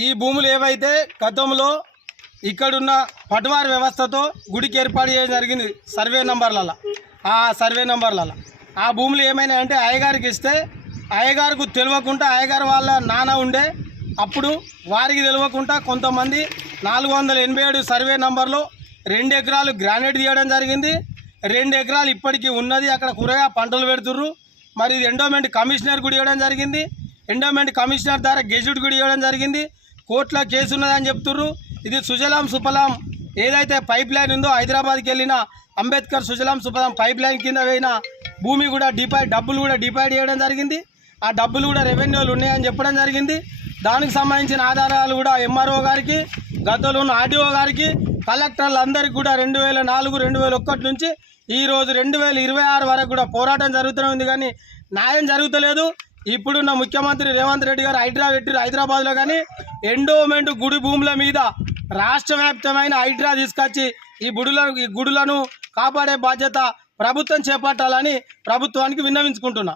ఈ భూములు ఏవైతే గతంలో ఇక్కడున్న పటవారి వ్యవస్థతో గుడికి ఏర్పాటు చేయడం జరిగింది సర్వే నంబర్లలో. ఆ సర్వే నంబర్లలో ఆ భూములు ఏమైనా అంటే అయ్యగారికి ఇస్తే అయ్యగారికి తెలియకుండా అయ్యగారు వాళ్ళ నాన్న ఉండే అప్పుడు వారికి తెలియకుండా కొంతమంది 487 సర్వే నంబర్లో 2 ఎకరాలు గ్రానైట్ తీయడం జరిగింది. 2 ఎకరాలు ఇప్పటికీ ఉన్నది. అక్కడ కూరగాయ పంటలు పెడుతుర్రు. మరి ఇది ఎండోమెంట్ కమిషనర్ కూడా ఇవ్వడం జరిగింది. ఎండోమెంట్ కమిషనర్ ద్వారా గెజెట్ కూడా ఇవ్వడం జరిగింది. కోర్టులో కేసు ఉన్నదని చెప్తుర్రు. ఇది సుజలాం సుఫలాం ఏదైతే పైప్ లైన్ ఉందో హైదరాబాద్కి వెళ్ళిన అంబేద్కర్ సుజలాం సుఫలాం పైప్ లైన్ కింద వేయిన భూమి కూడా డబ్బులు కూడా డిపాజిట్ చేయడం జరిగింది. ఆ డబ్బులు కూడా రెవెన్యూలు ఉన్నాయని చెప్పడం జరిగింది. దానికి సంబంధించిన ఆధారాలు కూడా ఎంఆర్ఓ గారికి, గతంలో ఉన్న ఆర్డీఓ గారికి, కలెక్టర్లు అందరికీ కూడా 2004, 2001 నుంచి ఈరోజు 2026 వరకు కూడా పోరాటం జరుగుతూనే ఉంది. కానీ న్యాయం జరుగుతలేదు. ఇప్పుడున్న ముఖ్యమంత్రి రేవంత్ రెడ్డి గారు హైడ్రా పెట్టిరు హైదరాబాద్లో. కానీ ఎండోమెంట్ గుడి భూముల మీద రాష్ట్ర వ్యాప్తమైన హైడ్రా తీసుకొచ్చి ఈ గుడులను కాపాడే బాధ్యత ప్రభుత్వం చేపట్టాలని ప్రభుత్వానికి విన్నవించుకుంటున్నా.